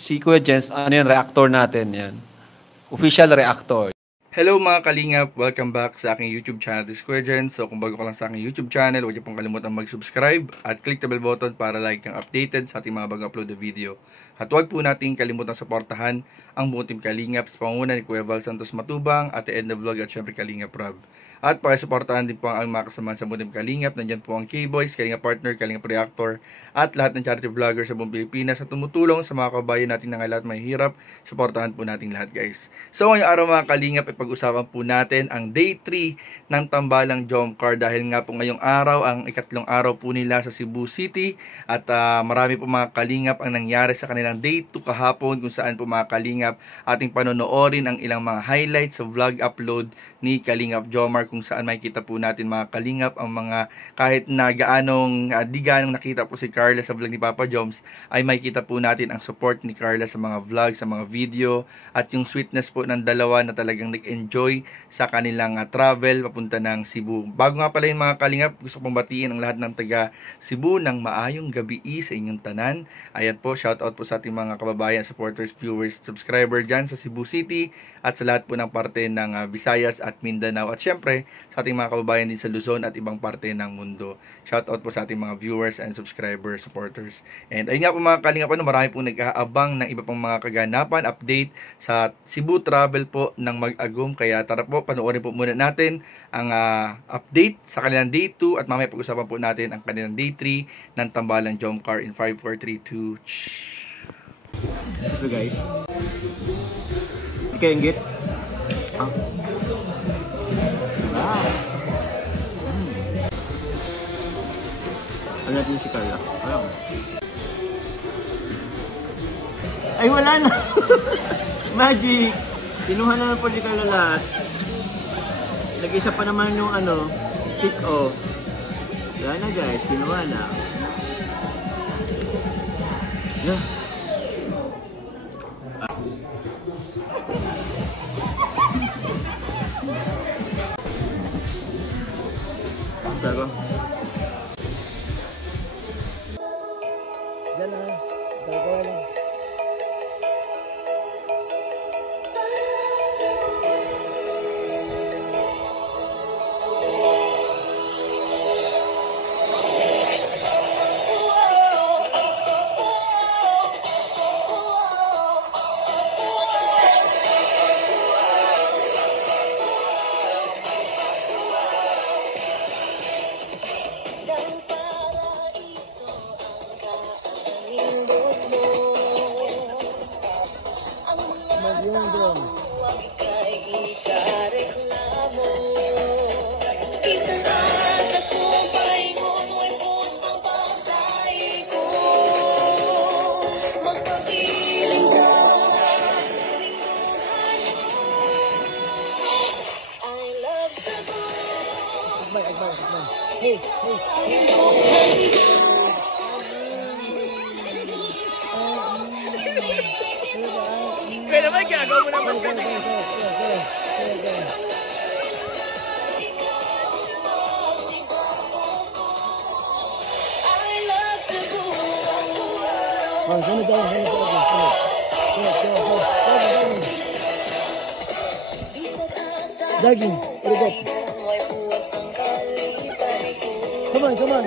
si Kuya Jens, ano yan, reactor natin yan. Official reactor. Hello mga kalingap! Welcome back sa aking YouTube channel, this is Kuya Jen. So kung bago ka lang sa aking YouTube channel, huwag niyo pong kalimutan mag-subscribe at click the bell button para like kang updated sa ating mga bagong upload na video. At huwag po natin kalimutan suportahan ang buong team Kalingap sa pangunguna ni Kuya Val Santos Matubang, Ate Edna Vlog at syempre Kalingap Rob. At pakisuportahan din po ang mga kasamahan sa buong team Kalingap. Nandyan po ang K-Boys, Kalingap Partner, Kalingap Reactor at lahat ng charity vlogger sa buong Pilipinas sa tumutulong sa mga kabayan natin na lahat may hirap. Suportahan po natin lahat guys. So ngayong araw mga Kalingap, ipag-usapan po natin ang day 3 ng Tambalang Jomcar dahil nga po ngayong araw ang ikatlong araw po nila sa Cebu City at marami po mga Kalingap ang nangyari sa kanilang day 2 kahapon kung saan po mga Kalingap ating panonoorin ang ilang mga highlights sa vlog upload ni Kalingap Jomar kung saan makikita po natin mga Kalingap ang mga kahit na di ganong nakita po si Carla sa vlog ni Papa Joms ay makikita po natin ang support ni Carla sa mga vlog, sa mga video at yung sweetness po ng dalawa na talagang nag-enjoy sa kanilang travel papunta ng Cebu. Bago nga pala yung mga Kalingap, gusto kong batiin ang lahat ng taga Cebu ng maayong gabi sa inyong tanan. Ayan po, shout out po sa ating mga kababayan, supporters, viewers, subscriber dyan sa Cebu City at sa lahat po ng parte ng Visayas at Mindanao at syempre sa ating mga kababayan din sa Luzon at ibang parte ng mundo. Shout out po sa ating mga viewers and subscriber supporters. And ayun nga po mga Kalingap, marami pong nag-aabang ng iba pang mga kaganapan, update sa Cebu travel po ng Mag-Agum. Kaya tara po, panoorin po muna natin ang update sa kanilang day 2 at mamaya pag-usapan po natin ang kanilang day 3 ng Tambalang Jomcar in 5, 4, 3, 2. So guys, ikaw yung git? Wow. Ano natin si Carla? Wow. Ay, wala na! Magic! Kinuha na lang po si Carla lahat. Nag-isa pa naman yung stick o. Wala na guys, kinuha na. Yeah. Sago. Diyan na. Gagawa lang. Yung drum. Akbar. Hey. Kaya naman, gagawa mo naman ka. Sunod. Daging, urugot. Come on.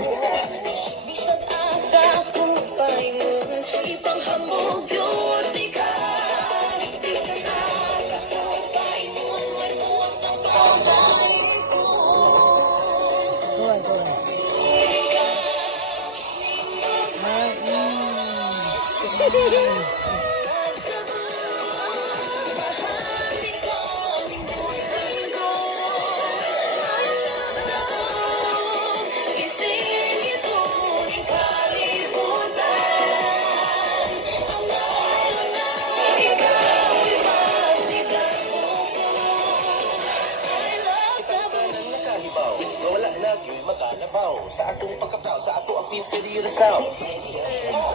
Sa atong pagkaplaw, sa ato ang pinsiri resaw.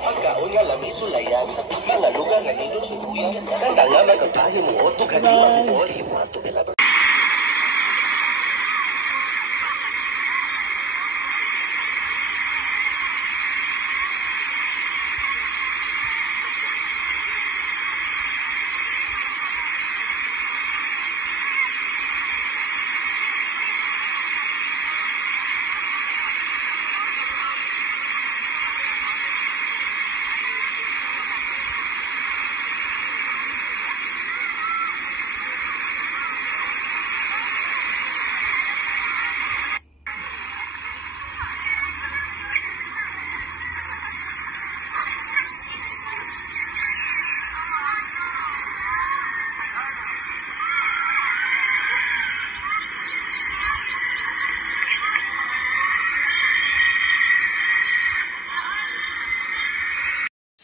Pagkaon nga lami sulayan, mga lugar nga nilong suluyan. Kanta nga magkakayo mo, otog haniman mo, iwan to nila.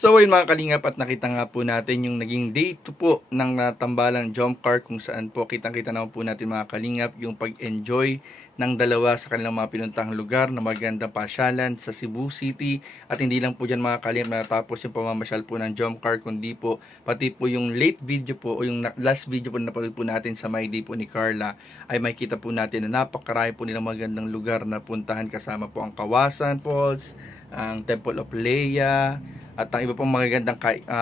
So ayun mga kalingap, at nakita nga po natin yung naging day 2 po ng tambalang jump car, kung saan po kitang-kita naman po natin mga kalingap yung pag-enjoy ng dalawa sa kanilang mga pinuntahang lugar na magandang pasyalan sa Cebu City. At hindi lang po dyan mga kalingap natapos yung pamamasyal po ng jump car, kundi po pati po yung late video po o yung last video po na napanood po natin sa My Day po ni Carla, ay makikita po natin na napakarami po nilang magandang lugar na puntahan, kasama po ang Kawasan Falls, ang Temple of Leia, at ang iba pong magagandang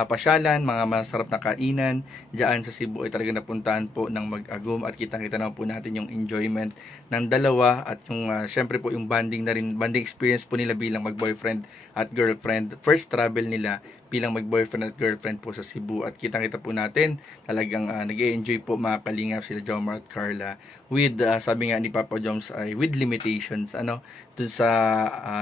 pasyalan, mga masarap na kainan diyan sa Cebu ay talaga napuntahan po ng mag-agum. At kitang-kita naman po natin yung enjoyment ng dalawa, at yung syempre po yung bonding na rin, bonding experience po nila bilang mag-boyfriend at girlfriend. First travel nila bilang mag-boyfriend at girlfriend po sa Cebu. At kitang-kita po natin talagang nag-e-enjoy po mga kalingap sila Jomar at Carla with sabi nga ni Papa Joms ay with limitations. Dun sa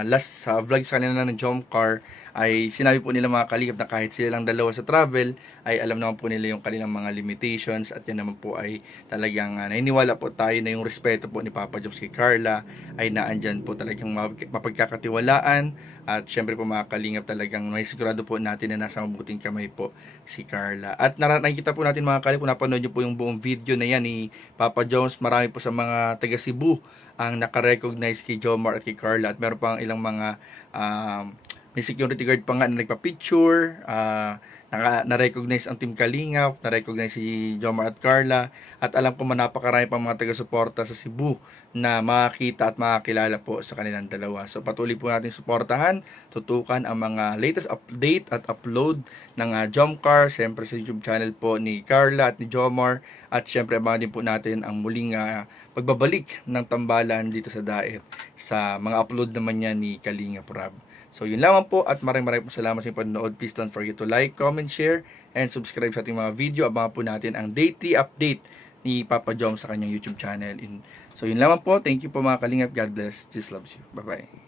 last vlog sa kanila ng Jomcar ay sinabi po nila mga kalingap na kahit sila lang dalawa sa travel ay alam naman po nila yung kanilang mga limitations, at yan naman po ay talagang naniniwala po tayo na yung respeto po ni Papa Joms kay Carla ay naandyan po talagang mapagkakatiwalaan. At syempre po mga kalingap, talagang may sigurado po natin na nasa mabuting kamay po si Carla. At nakikita po natin mga kalingap, kung napanood nyo po yung buong video na yan ni Papa Joms, marami po sa mga taga Cebu ang nakarecognize kay Jomar at kay Carla. At meron pa ang ilang mga may security guard pa nga na nagpa-picture, na-recognize ang Team Kalingap, na-recognize si Jomar at Carla, at alam ko napakarami pang mga taga-suporta sa Cebu na makakita at makakilala po sa kanilang dalawa. So patuloy po natin suportahan, tutukan ang mga latest update at upload ng Jomcar, siyempre sa YouTube channel po ni Carla at ni Jomar, at siyempre abangan din po natin ang muling pagbabalik ng tambalan dito sa Daet sa mga upload naman niya ni Kalingap Rob. So yun lamang po, at maraming po salamat sa inyong panonood. Please don't forget to like, comment, share, and subscribe sa ating mga video. Abangan po natin ang daily update ni Papa Joms sa kanyang YouTube channel. So yun lamang po. Thank you po mga kalingap. God bless. Jesus loves you. Bye-bye.